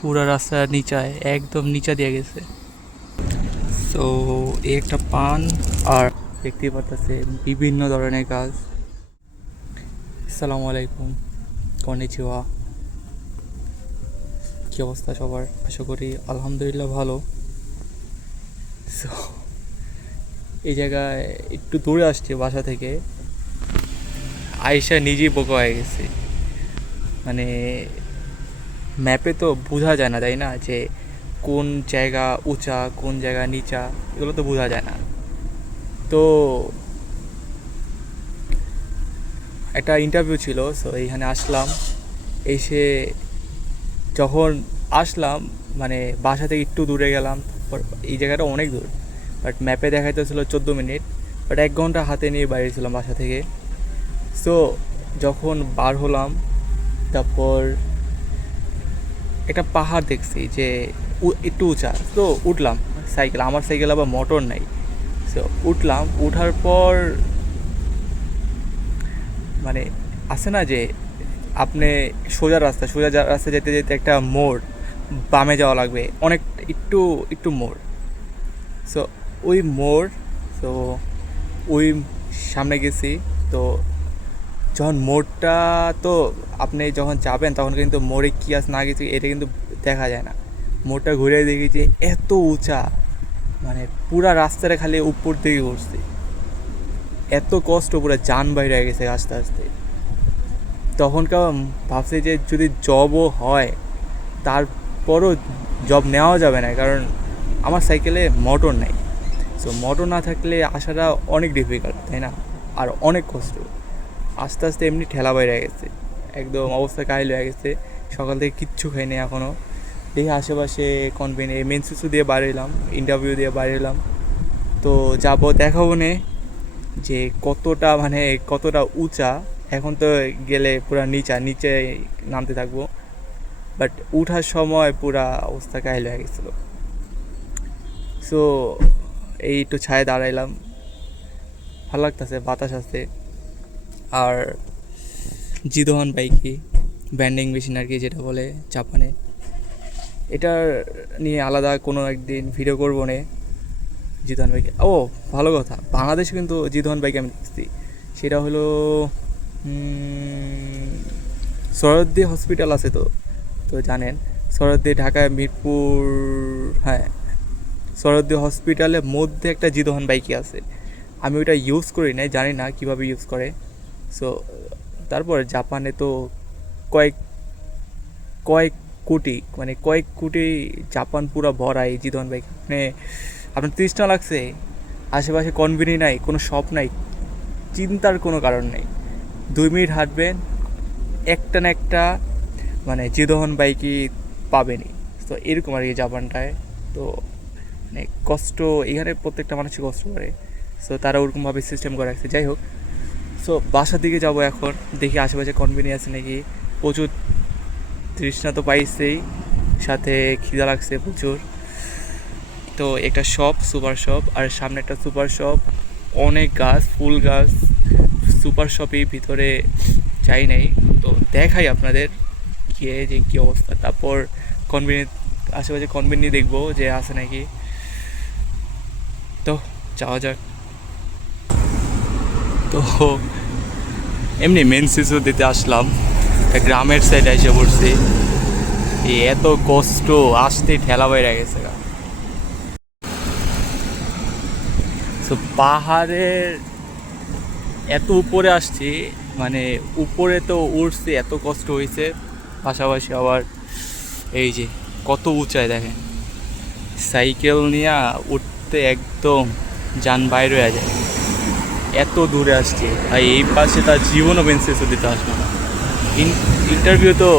পুরা রাস্তা নিচায়, একদম নিচা দিয়ে গেছে। তো এই একটা পান আর দেখতে পারতেছে বিভিন্ন ধরনের গাছ। আসসালামু আলাইকুম, কনিচিওয়া। কি অবস্থা সবার? আশা করি আলহামদুলিল্লাহ ভালো। সো এই জায়গায় একটু দূরে আসছে বাসা থেকে। আয়সা নিজেই বোকা হয়ে গেছে। মানে ম্যাপে তো বোঝা যায় না, তাই না? যে কোন জায়গা উঁচা, কোন জায়গা নিচা, এগুলো তো বোঝা যায় না। তো একটা ইন্টারভিউ ছিল সো এইখানে আসলাম। এসে যখন আসলাম মানে বাসা থেকে একটু দূরে গেলাম এই জায়গাটা অনেক দূর বাট ম্যাপে দেখাইতেছিল চোদ্দ মিনিট বাট এক ঘণ্টা হাতে নিয়ে বাইরে ছিলাম বাসা থেকে। সো যখন বার হলাম, তারপর একটা পাহাড় দেখছি যে একটু উঁচা, তো উঠলাম সাইকেল, আমার সাইকেল আবার মোটর নাই। সো উঠলাম, উঠার পর মানে আছে না যে আপনি সোজা রাস্তা সোজা রাস্তা যেতে যেতে একটা মোড়, বামে যাওয়া লাগবে, অনেক একটু একটু মোড়। সো ওই মোড় তো ওই সামনে গেছি, তো যখন মোড়টা তো আপনি যখন যাবেন, তখন কিন্তু মোড়ে কী আছে না কিছু, এটা কিন্তু দেখা যায় না। মোড়টা ঘুরে দেখি যে এত উঁচা মানে পুরা রাস্তাটা খালি উপর দিকে উঠছে এত কষ্ট, পুরো যান বাইরে গেছে আস্তে আস্তে। তখনকার ভাবছি যে যদি জবও হয়, তারপরও জব নেওয়া যাবে না, কারণ আমার সাইকেলে মোটর নেই। সো মোটর না থাকলে আসাটা অনেক ডিফিকাল্ট তাই না? আর অনেক কষ্ট। আস্তে আস্তে এমনি ঠেলা বাইরে গেছে। একদম অবস্থা কাহিল হয়ে গেছে। সকাল থেকে কিচ্ছু খাইনি এখনও দেখি আশেপাশে কনভেনে মেন সুসু দিয়ে বাড়িলাম ইন্টারভিউ দিয়ে বাড়িলাম তো যাব দেখাবো নে যে কতটা মানে কতটা উঁচা। এখন তো গেলে পুরা নিচা, নিচে নামতে থাকব। বাট উঠার সময় পুরা অবস্থা কাহিল হয়ে গেছিল। সো এই একটু ছায় দাঁড়াইলাম। ভালো লাগতেছে, বাতাস আছে। আর জিদোহান বাইকি ব্যান্ডিং মেশিন আর কি যেটা বলে জাপানে। এটার নিয়ে আলাদা কোনো একদিন ভিডিও করব নে জিদোহান বাইকে। ও ভালো কথা। বাংলাদেশে কিন্তু জিদোহান বাইক আমি দেখছি সেটা হলো উম, সরদ্দি হসপিটাল আছে তো তো জানেন। সরদ্দি ঢাকায় মিরপুর হ্যাঁ সরদ্দি হসপিটালের মধ্যে একটা জিদোহান বাইকই আছে। আমি ওটা ইউজ করি না জানি না কীভাবে ইউজ করে। সো তারপর জাপানে তো কয়েক কয়েক কোটি মানে কয়েক কোটি জাপান পুরো ভরা এই জিদন বাইক মানে আপনার তৃষ্ণা লাগছে, আশেপাশে কনভিনি নাই, কোনো শপ নাই, চিন্তার কোনো কারণ নেই। দুই মিনিট হাঁটবেন, একটা না একটা মানে জিদহন বাইকই পাবেনই তো এরকম আর কি জাপানটায়। তো মানে কষ্ট, এখানে প্রত্যেকটা মানুষই কষ্ট করে। সো তারা ওরকমভাবে সিস্টেম করে রাখছে। যাই হোক সো বাসার দিকে যাব এখন। দেখি আশেপাশে কনভিনি আছে নাকি। প্রচুর তৃষ্ণা তো পাইছেই। সাথে খিদা লাগছে প্রচুর। তো একটা শপ সুপার শপ আর সামনে একটা সুপার শপ অনেক গাছ, ফুল গাছ। সুপার শপের ভিতরে যাই নাই। তো দেখাই আপনাদের গিয়ে যে কী অবস্থা। তারপর কনভিনি আশেপাশে কনভিনি দেখব যে আছে নাকি। তো, যাওয়া যাক। তো এমনি মেন শিশু দিতে আসলাম। গ্রামের সাইডে এসে পড়ছি। এত কষ্ট, আসতে ঠেলা বাইরে গেছে। তো পাহাড়ের এত উপরে আসছি মানে উপরে তো উঠছি এত কষ্ট হয়েছে পাশাপাশি আবার এই যে কত উঁচায় দেখেন। সাইকেল নিয়ে উঠতে একদম যান বাইরে হয়ে যায়। এত দূরে আসছি। আর এই পাশে তার জীবনও বেঞ্চেসও দিতে আসবে না। ইন্টারভিউ তো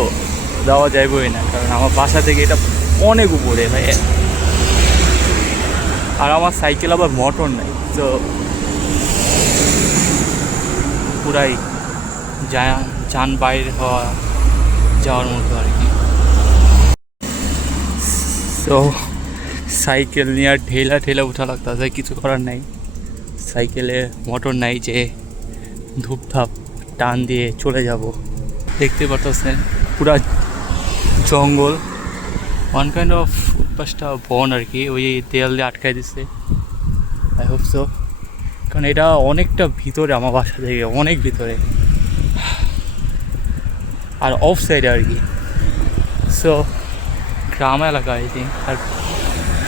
দেওয়া যাইবই না, কারণ আমার বাসা থেকে এটা অনেক উপরে, ভাই। আর আমার সাইকেল আবার মোটর নাই, তো পুরাই যান বাইরে হওয়া, যাওয়ার মতো আর কি। তো সাইকেল নিয়ে আর ঠেলা ঠেলা উঠা লাগতেছে, কিছু করার নাই। সাইকেলে মোটর নাই যে ধূপধাপ টান দিয়ে চলে যাব। দেখতে পারতেছেন পুরা জঙ্গল। ওয়ান কাইন্ড অফ উৎপাসটা বন আর কি ওই দেয়াল দিয়ে আটকায় দিচ্ছে আই হোপ সো কারণ এটা অনেকটা ভিতরে, আমার বাসা থেকে অনেক ভিতরে। আর অফ সাইডে আর কি সো গ্রাম এলাকা আই থিঙ্ক আর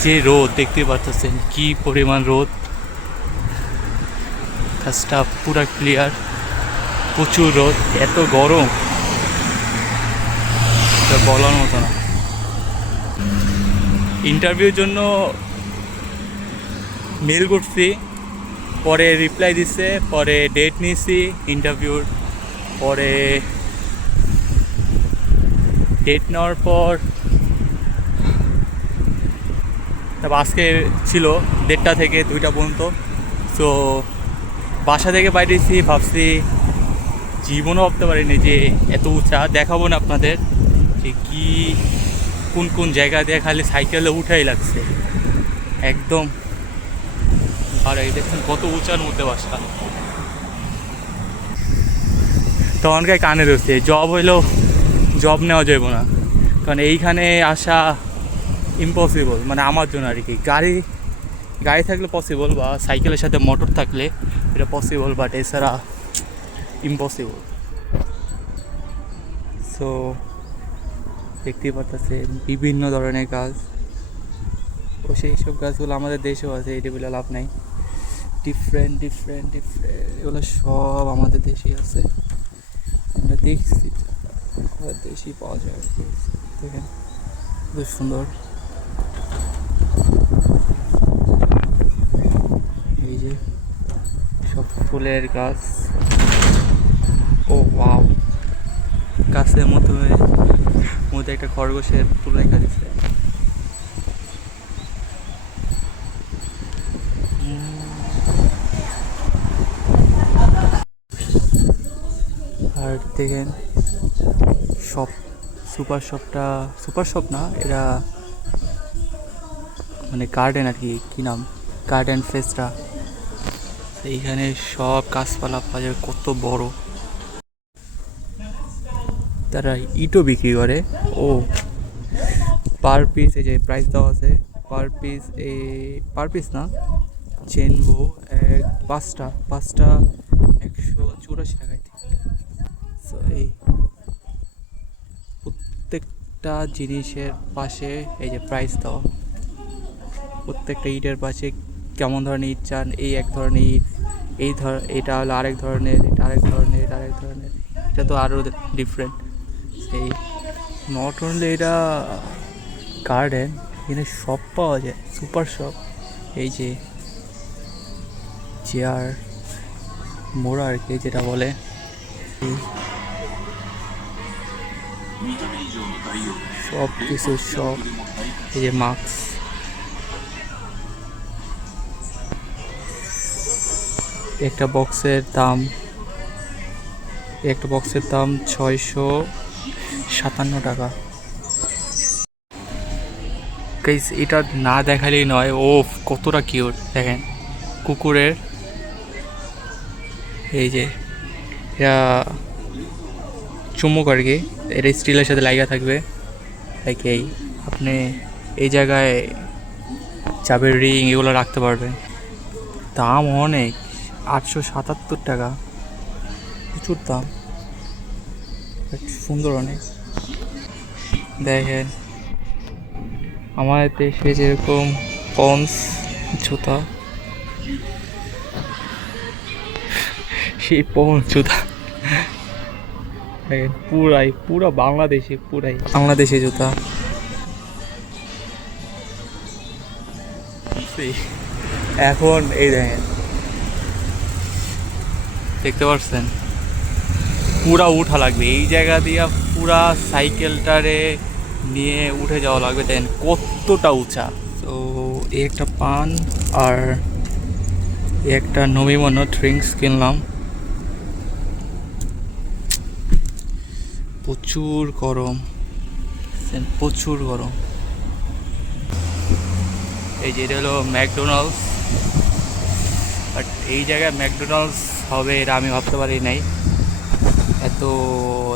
যে রোদ, দেখতে পারতেছেন কি পরিমাণ রোদ। কাজটা পুরা ক্লিয়ার। প্রচুর রোদ, এত গরম। বলার মতো না। ইন্টারভিউর জন্য মেল করছি, পরে রিপ্লাই দিচ্ছে পরে ডেট নিয়েছি ইন্টারভিউর, পরে ডেট নেওয়ার পর তারপর আজকে ছিল দেড়টা থেকে দুইটা পর্যন্ত। সো বাসা থেকে বাইরেছি, ভাবছি জীবনও ভাবতে পারিনি যে এত উঁচা। দেখাবো না আপনাদের যে কি, কোন কোন জায়গা দিয়ে খালি সাইকেলে উঠাই লাগছে। একদম। আর এই দেখছেন কত উঁচার মধ্যে বাসা তখনকার কানে ধরছে জব হইলেও জব নেওয়া যাবে না। কারণ এইখানে আসা ইম্পসিবল মানে আমার জন্য আর কি। গাড়ি গাড়ি থাকলে পসিবল বা সাইকেলের সাথে মোটর থাকলে এটা পসিবল বাট এছাড়া ইম্পসিবল সো দেখতেই পারতেছেন, বিভিন্ন ধরনের গাছ। ও সেই সব গাছগুলো আমাদের দেশেও আছে এটি বলে লাভ নাই। ডিফারেন্ট ডিফারেন্ট ডিফারেন্ট এগুলো সব আমাদের দেশেই আছে। আমরা দেখছি, আমাদের দেশেই পাওয়া যায়। দেখেন খুব সুন্দর। যে সব ফুলের গাছ। ও, ওয়াও। গাছের মধ্যে মধ্যে একটা খরগোশের ফুল রেখা দিচ্ছে আর দেখেন শপ সুপার শপটা, সুপার শপ না, এরা মানে গার্ডেন আর কি, কী নাম? গার্ডেন ফেসটা এইখানে সব গাছপালা পাওয়া কত বড়। তারা ইটও বিক্রি করে। ও পার পিস এই যে প্রাইস দেওয়া আছে পার পিস এই পার পিস না, চেনবো এক পাঁচটা পাঁচটা একশো চুরাশি টাকায় এই প্রত্যেকটা জিনিসের পাশে এই যে প্রাইস দেওয়া। প্রত্যেকটা ইটের পাশে কেমন ধরনের ইট চান, এই এক ধরনের ইট এই ধর, এটা হলো আরেক ধরনের, এটা আরেক ধরনের, এটা আরেক ধরনের। এটা তো আরও ডিফারেন্ট সেই নট অনলি এটা গার্ডেন এখানে সব পাওয়া যায় সুপার শপ এই যে চেয়ার মোড়া আর কি, যেটা বলে। সব কিছু সব এই যে মাস্ক একটা বক্সের দাম, একটা বক্সের দাম ছয়শো সাতান্ন টাকা। গাইস এটা না দেখালেই নয় ও কতটা কিউট দেখেন। কুকুরের, এই যে, এটা চুম্বক আর কি, এটা স্টিলের সাথে লাগা থাকবে। লাইক এই, আপনি এই জায়গায় চাবের রিং এগুলো রাখতে পারবেন। দাম অনেক। আটশো সাতাত্তর টাকা। প্রচুর দাম। সুন্দর অনেক। দেখেন আমাদের দেশে যেরকম পন্স জুতা, সেই পন্স জুতা। দেখেন, পুরাই, পুরো বাংলাদেশে পুরাই। বাংলাদেশে জুতা। এখন এই দেখেন দেখতে পাচ্ছেন পুরা উঠা লাগবে। এই জায়গা দিয়ে পুরা সাইকেলটারে নিয়ে উঠে যাওয়া লাগবে। দেন কতটা উঁচা। তো এই একটা পান আর একটা নমিমনো ড্রিঙ্কস কিনলাম। প্রচুর গরম। প্রচুর গরম। এই যে এটা হলো ম্যাকডোনাল্ডস। বাট এই জায়গায় ম্যাকডোনাল্ডস হবে এটা আমি ভাবতে পারি নাই। এত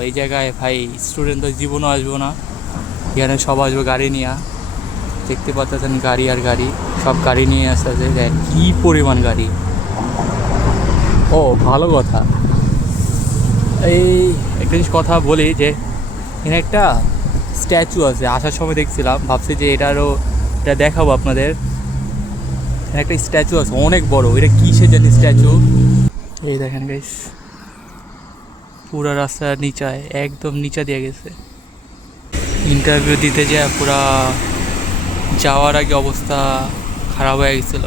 এই জায়গায় ভাই স্টুডেন্ট তো জীবনও আসব না। এখানে সব আসবে গাড়ি নিয়ে। দেখতে পাচ্ছেন গাড়ি আর গাড়ি। সব গাড়ি নিয়ে আসতেছে। দেখ, কি পরিমাণ গাড়ি। ও, ভালো কথা। এই একটা জিনিস কথা বলি যে, এখানে একটা স্ট্যাচু আছে। আসার সময় দেখছিলাম। ভাবছি যে এটারও, এটা দেখাবো আপনাদের। একটা স্ট্যাচু আছে, অনেক বড়। এটা কিসের জানি স্ট্যাচু? এই দেখেন গাইস পুরা রাস্তা নিচায়, একদম নিচা দিয়ে গেছে। ইন্টারভিউ দিতে যায়, পুরা যাওয়ার আগে অবস্থা খারাপ হয়ে গেছিল।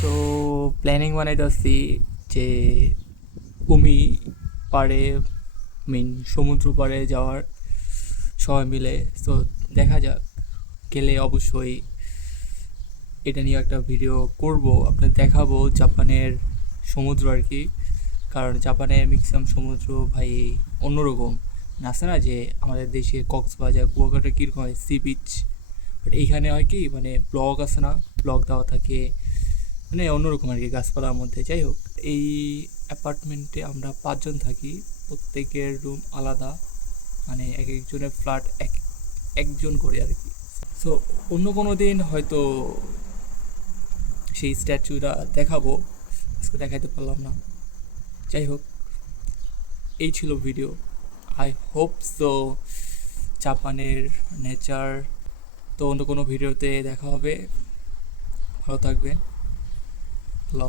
তো প্ল্যানিং বানাইতেছি যে উমি পাড়ে মিন সমুদ্র পাড়ে যাওয়ার সবাই মিলে। তো দেখা যাক। গেলে অবশ্যই এটা নিয়ে একটা ভিডিও করব। আপনাদের দেখাবো জাপানের সমুদ্র আর কি। কারণ জাপানের ম্যাক্সিমাম সমুদ্র ভাই অন্যরকম। আছে না যে আমাদের দেশে কক্সবাজার, কুয়াকাটা কীরকম হয় সি বিচ বাট এইখানে হয় কি মানে ব্লগ আছে না ব্লগ দেওয়া থাকে। মানে অন্যরকম আর কি গাছপালার মধ্যে। যাই হোক, এই অ্যাপার্টমেন্টে আমরা পাঁচজন থাকি। প্রত্যেকের রুম আলাদা। মানে এক একজনের ফ্ল্যাট এক একজন করে আর কি। সো অন্য কোনো দিন হয়তো সেই স্ট্যাচুটা দেখাবো, আজকে দেখাতে পারলাম না। যাই হোক, এই ছিল ভিডিও। আই হোপ সো জাপানের নেচার। তো অন্য কোনো ভিডিওতে দেখা হবে। ভালো থাকবেন। আল্লাহ